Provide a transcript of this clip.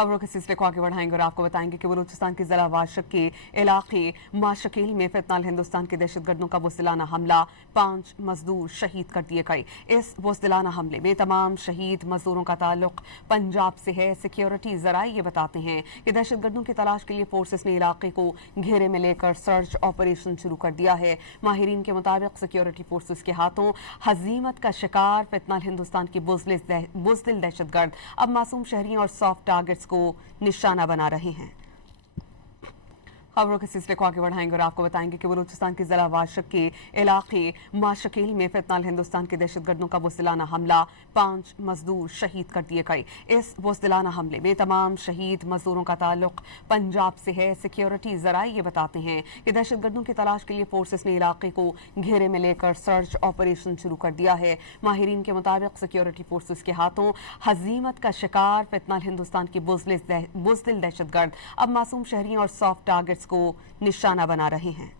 खबरों के सिलसिले को आगे बढ़ाएंगे और आपको बताएंगे कि बलूचिस्तान के जिला वाशक के इलाके माशकील में फितनाल हिंदुस्तान के दहशतगर्दों का बुज़दिलाना हमला, 5 मजदूर शहीद कर दिए गए। इस बुज़दिलाना हमले में तमाम शहीद मजदूरों का ताल्लुक पंजाब से है। सिक्योरिटी ज़राए ये बताते हैं कि दहशतगर्दों की तलाश के लिए फोर्सेस ने इलाके को घेरे में लेकर सर्च ऑपरेशन शुरू कर दिया है। माहिरीन के मुताबिक सिक्योरिटी फोर्सेस के हाथों हजीमत का शिकार फितनाल हिंदुस्तान की बुज़दिल दहशतगर्द अब मासूम शहरियों और सॉफ्ट टारगेट्स को निशाना बना रहे हैं। खबरों के सिलसिले को आगे बढ़ाएंगे और आपको बताएंगे कि बलूचिस्तान के जिला वाशक के इलाके माशकील में फितनाल हिंदुस्तान के दहशतगर्दों का बुज़दिलाना हमला, 5 मजदूर शहीद कर दिए गए। इस बुज़दिलाना हमले में तमाम शहीद मजदूरों का ताल्लुक पंजाब से है। सिक्योरिटी ज़राए ये बताते हैं कि दहशतगर्दों की तलाश के लिए फोर्सेस ने इलाके को घेरे में लेकर सर्च ऑपरेशन शुरू कर दिया है। माहिरीन के मुताबिक सिक्योरिटी फोर्सेस के हाथों हजीमत का शिकार फितनाल हिंदुस्तान की बुज़दिल दहशतगर्द अब मासूम शहरियों और सॉफ्ट टारगेट्स को निशाना बना रहे हैं।